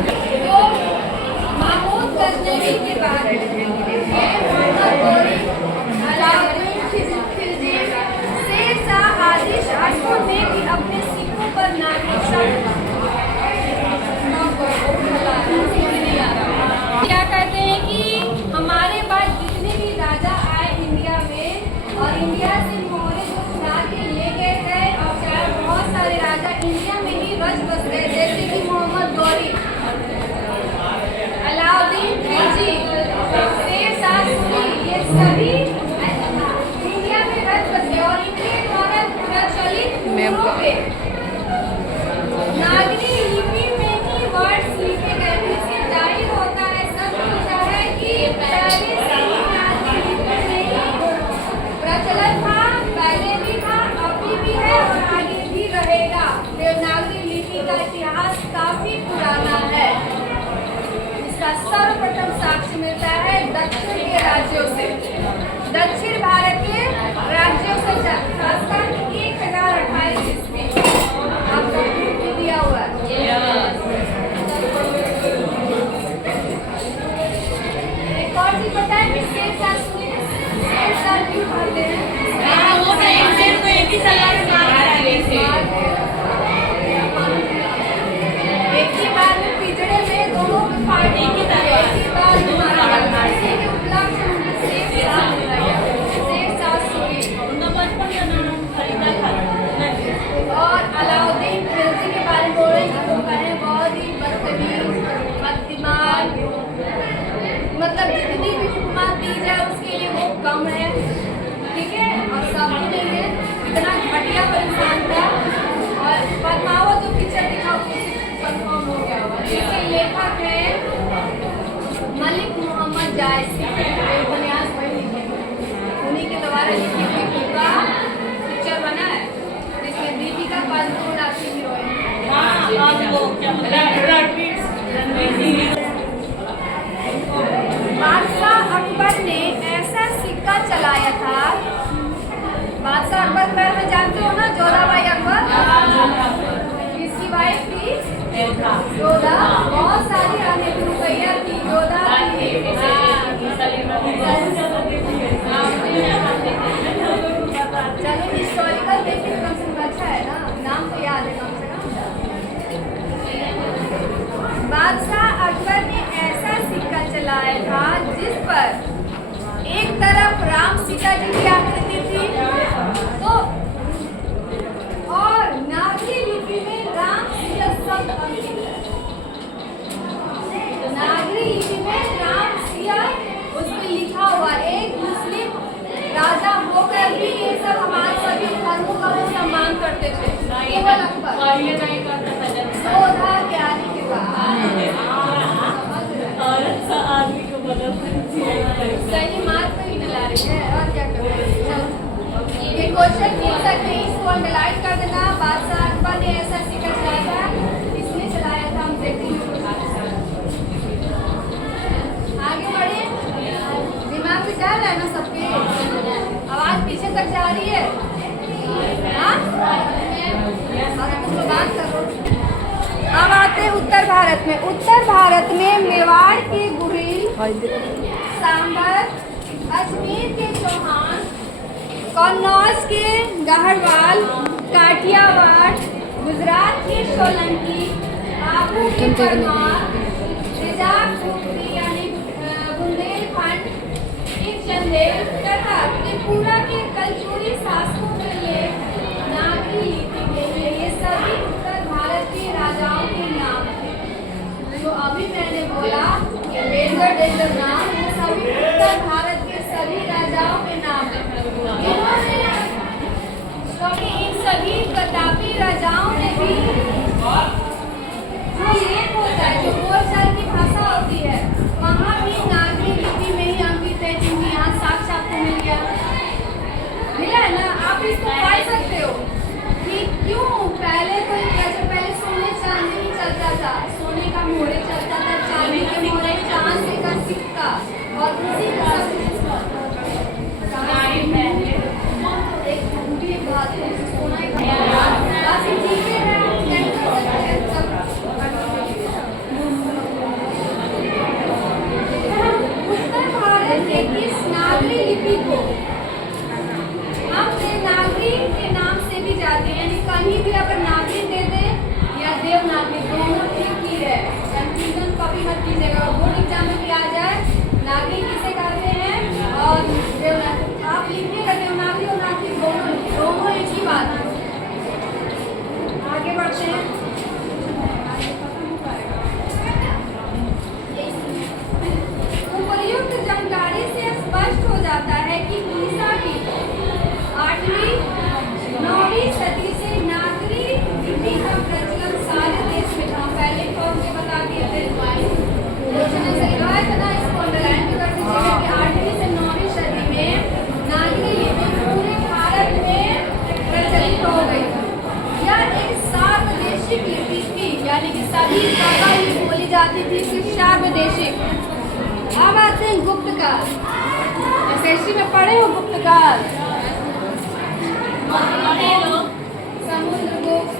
तो महमूद गजनवी के बारे में मोहम्मद गौरी, अलाउद्दीन खिलजी, शेर शाह आदि शासकों ने भी अपने सिखों पर नागरिकता क्या कहते हैं कि हमारे पास जितने भी राजा आए इंडिया में और इंडिया से मोहरे को छुड़ा के ले गए और चाहे बहुत सारे राजा इंडिया में ही बस गए, जैसे कि मोहम्मद गौरी, अलाउद्दीन खिलजी, शेर शाह सूरी, ये सभी इंडिया में बस गए और इनके द्वारा प्रचलित पे नागरी लिपि में ही वर्ड्स लिखे गए थे। इससे जाहिर होता है, सब होता है कि पहले से ही नागरी लिपि में ही प्रचलन था, पहले भी था, अभी भी है और आगे भी रहेगा। देवनागरी लिपि का इतिहास काफी पुराना है। इसका सर्वप्रथम साक्ष्य मिलता है दक्षिण के राज्यों से, दक्षिण भारत के राज्यों से, खासकर 1028 ईस्वी आपको दिया हुआ है। एक और चीज बताएं कि शेर शाह सूरी शेर शाह क्यों कहते हैं? वो एक को एक ही सलाह में मार थे। एक ही बार में पिजड़े में दोनों की पार्टी की तरह एक ही बार में मारा गया। इसी के उपलक्ष्य में शेर शाह शेर शाह सूरी और अलाउद्दीन खिलजी के बारे में बोल रहे हैं। वो कहें बहुत ही बदतमीज, बददिमाग, मतलब जितनी भी हुकूमत दी जाए उसके लिए वो कम है, ठीक है, और सब भी नहीं है। इतना घटिया पर इंसान था और पद्मावत जो पिक्चर दिखा उससे कंफर्म हो गया होगा। इसके लेखक हैं मलिक मोहम्मद जायसी, उपन्यास वही लिखे, उन्हीं के द्वारा लिखी हुई पूरा पिक्चर बना है जिसमें दीपिका पादुकोण अच्छी हीरोइन है। बादशाह अकबर ने ऐसा सिक्का चलाया था, बादशाह अकबर के में जानते हो ना, जोधाबाई अकबर, इसकी वाइफ थी जोधा, बहुत सारी रानी थी, रुकैया थी, जोधा थी, चलो हिस्टोरिकल देखिए कम से कम अच्छा है ना, नाम तो याद है कम से कम। बादशाह अकबर ने ऐसा सिक्का चलाया था जिस पर एक तरफ राम सीता जी की आकृति थी तो और नागरी लिपि में राम सीता शब्द अंकित है। नागरी लिपि में राम सीता उस पर लिखा हुआ। एक मुस्लिम राजा होकर भी ये सब हमारे सभी धर्मों का वो सम्मान करते थे, केवल अकबर जोधा के आने के बाद सही मार्ग पे ही मिला रही है और क्या कर रहे हैं। ये क्वेश्चन पूछ सकते हैं, इसको अंडरलाइन कर देना। बादशाह अकबर ने ऐसा सिक्का चलाया था, इसने चलाया था, हम देखेंगे। आगे बढ़े, दिमाग में जा रहा है ना सबके, आवाज पीछे तक जा रही है, हाँ? तो बात करो। अब आते हैं उत्तर भारत में। उत्तर भारत में मेवाड़ के गुरिल, सांबर, अजमेर के चौहान, कन्नौज के गहरवाल, काठियावाड़, गुजरात के सोलंकी, आबू के परमार, रिजापुरी यानी बुंदेलखंड के चंदेल तथा त्रिपुरा के कलचुरी शासकों के लिए नागरी लिपि के लिए ये सभी उत्तर भारत के राजाओं के नाम थे। जो अभी मैंने बोला कि मेजर नाम, ये सभी उत्तर भारत के सभी राजाओं के नाम हैं। क्योंकि इन सभी प्रतापी राजाओं ने भी जो लेख होता है, जो बोलचाल की भाषा होती है, वहाँ भी नागरी लिपि में ही अंकित है, जिनकी यहाँ साक्ष्य आपको मिल गया, मिला है ना। आप इसको पढ़ सकते हो कि क्यों पहले तो पहले सोने चांदी ही चलता था, सोने का मोहरे चलता था, चांदी के मोहरे, चांदी का सिक्का और उसी का एक बात है, सोना कीजिएगा। बोर्ड एग्जाम में भी आ जाए, नागरिक किसे कहते हैं और देवनागरी आप लिखिएगा। देवनागरी और नागरिक दोनों एक ही बात है। आगे बढ़ते हैं। उपर्युक्त जानकारी से स्पष्ट हो जाता है कि ईसा की 8वीं 9वीं सदी से नागरी लिपि का प्रचलन सारे देश में था। पहले फॉर्म में बता दिए थे, इसको अंडरलाइन कर दीजिएगा कि 8वीं से 9वीं सदी में नागरी लिपि पूरे भारत में प्रचलित हो गई थी। यह एक सार्वदेशिक लिपि थी, यानी कि सभी जगह ही बोली जाती थी, सिर्फ सार्वदेशिक। अब आते हैं गुप्त काल। एसएससी में पढ़े हो गुप्त काल? समुद्रगुप्त,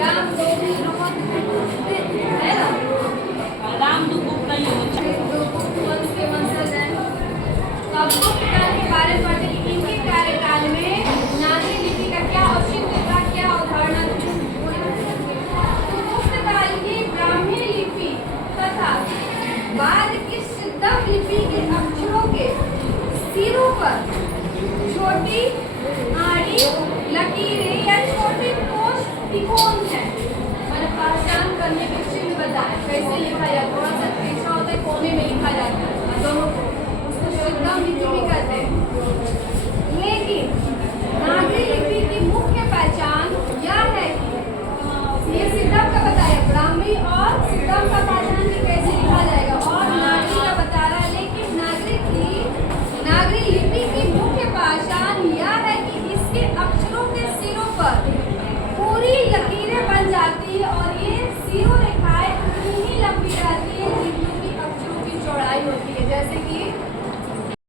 रामदूत नहीं हो वंश के वंशज हैं। तो अब गुप्त काल के बारे में पढ़ते कि इनके कार्यकाल में नागरी लिपि का क्या औचित्य था, क्या अवधारणा थी। तो गुप्त काल की ब्राह्मी लिपि तथा बाद की सिद्धम लिपि के अक्षरों के सिरों पर छोटी आड़ी लकीरें या छोटे पोस्ट तिकोन है, मैंने पहचान करने के चिन्ह बताए कैसे लिखा जाए। थोड़ा सा पीछा होता है, कोने में लिखा जाता है, दोनों को उसको सिद्धम लिपि भी कहते हैं। लेकिन नागरी लिपि की मुख्य पहचान यह है कि ये सिद्धम का बताया, ब्राह्मी और सिद्धम का पहचान कि कैसे लिखा जाएगा, और नागरी का बता रहा है। लेकिन नागरी लिपि की मुख्य पहचान यह है कि इसके अक्षरों के सिरों पर पूरी लकीरें बन जाती है और ये सिरों रेखाएं उतनी ही लंबी रहती है जितनी की अक्षरों की चौड़ाई होती है। जैसे कि